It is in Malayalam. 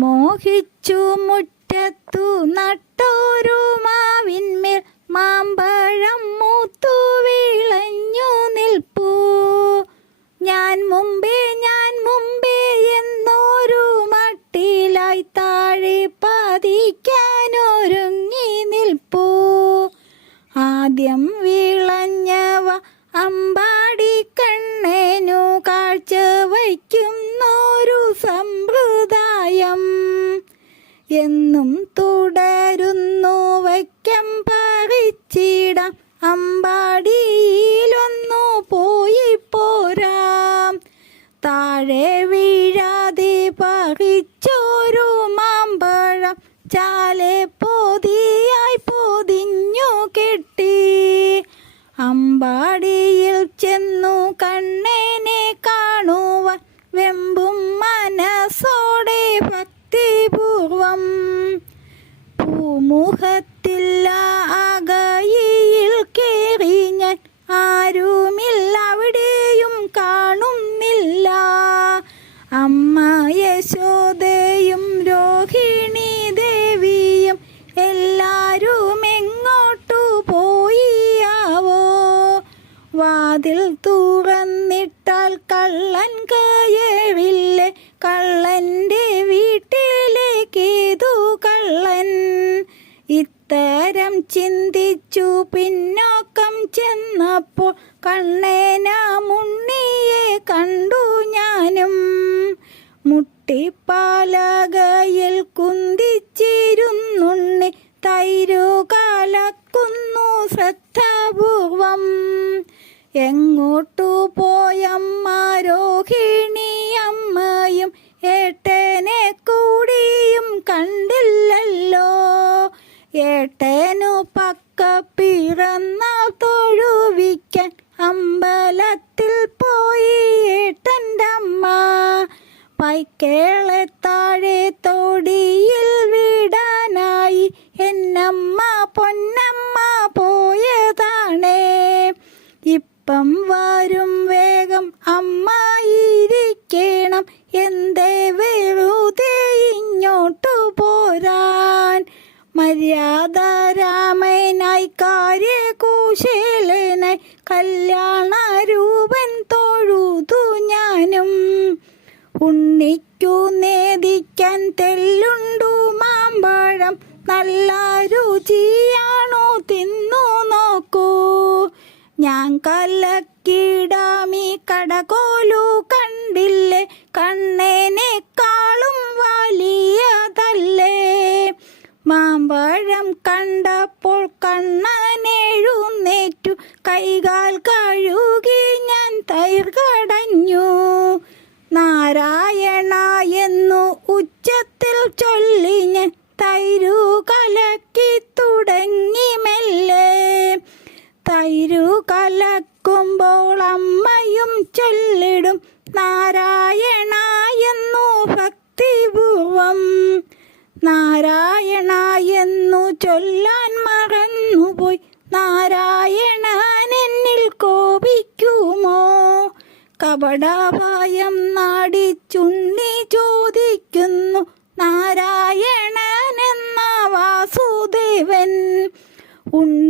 മോഹിച്ചു മുറ്റത്തു നട്ടോരു മാവിന്മേൽ മാമ്പഴം മൂത്തു വിളഞ്ഞു നിൽപ്പൂ. ഞാൻ മുമ്പേ എന്നൊരു മട്ടിലായി താഴെ പതിക്കാനൊരുങ്ങി നിൽപ്പൂ. ആദ്യം വിളഞ്ഞവ അമ്പാടി കണ്ണേനു കാഴ്ച വയ്ക്കുന്നൊരു സമ്പ്രദായം എന്നും തുടരുന്നു. വയ്ക്കം പറിച്ചിടാം അമ്പാടിയിലൊന്നു പോയി പോരാം. താഴെ വീഴാതെ പറിച്ചോരു മാമ്പഴം ചാലെ പൊതിയായി പൊതിഞ്ഞു കെട്ടി. അമ്പാടിയിൽ ചെന്നു കണ്ണനെ കാണുവാൻ വെമ്പും മനസ്സോടെ ഭക്തിപൂർവം. പൂമുഖത്തില്ല അകയിൽ കേറി ഞാൻ, ആരുമില്ല അവിടെയും കാണുന്നില്ല. അമ്മ യശോദയും രോഹിണി ദേവിയും എല്ലാരും എങ്ങോട്ടു പോയിയാവോ. വാതിൽ തുറന്നിട്ടാൽ കള്ളൻ കയറില്ലേ, കള്ളൻ്റെ വീട്ടിലേക്കേതു കള്ളൻ. ഇത്തരം ചിന്തിച്ചു പിന്നോക്കം ചെന്നപ്പോൾ കണ്ണേനാമുണ്ണിയെ കണ്ടു ഞാനും. മുട്ടിപ്പാലകയിൽ കുന്തിച്ചിരുന്നുണ്ണി തൈരു കലക്കുന്നു ശ്രദ്ധാപൂർവം. എങ്ങോട്ടു പോയമ്മ രോഹിണി അമ്മയും ഏട്ടനെ കൂടിയും കണ്ടില്ലല്ലോ. ഏട്ടനു പക്ക പിറന്നാൾ തൊഴുവിക്കാൻ അമ്പലത്തിൽ പോയി ഏട്ടൻ്റെ അമ്മ. പൈക്കേളെ താഴെ തൊടിയിൽ വിടാനായി എന്നമ്മ പൊന്നമ്മ പോയതാണേ. ഇപ്പം വരും വേഗം അമ്മ ഇരിക്കണം, എന്തേ വെറുതെ ഇങ്ങോട്ടു പോരാൻ. മര്യാദ രാമനായി കാര്യകുശലനായി കല്യാണ രൂപൻ തൊഴുതു ഞാനും. ഉണ്ണിക്കു നേദിക്കാൻ തെല്ലുണ്ടു മാമ്പഴം, നല്ല രുചിയാണോ തിന്നു നോക്കൂ. ഞാൻ കലക്കിടാമി കടകോലു കണ്ടില്ലേ, കണ്ണേനേക്കാളും വലിയതല്ലേ. മാമ്പഴം കണ്ടപ്പോൾ കണ്ണനെഴുന്നേറ്റു, കൈകാൽ കഴുകി ഞാൻ തൈർ കടഞ്ഞു. നാരായണ എന്നു ഉച്ചത്തിൽ ചൊല്ലി ഞാൻ തൈരു കലക്കി തുടങ്ങി മെല്ലെ. തൈരു കലക്കുമ്പോൾ അമ്മയും ചൊല്ലിടും നാരായണ എന്നു ഭക്തിപൂർവം. നാരായണ എന്നു ചൊല്ലാൻ മറന്നുപോയി, നാരായണൻ എന്നിൽ കോപിക്കുമോ. കപടഭയം നാടിച്ചുണ്ണി ചോദിക്കുന്നു, നാരായണൻ എന്ന വാസുദേവൻ. ഉണ്ണി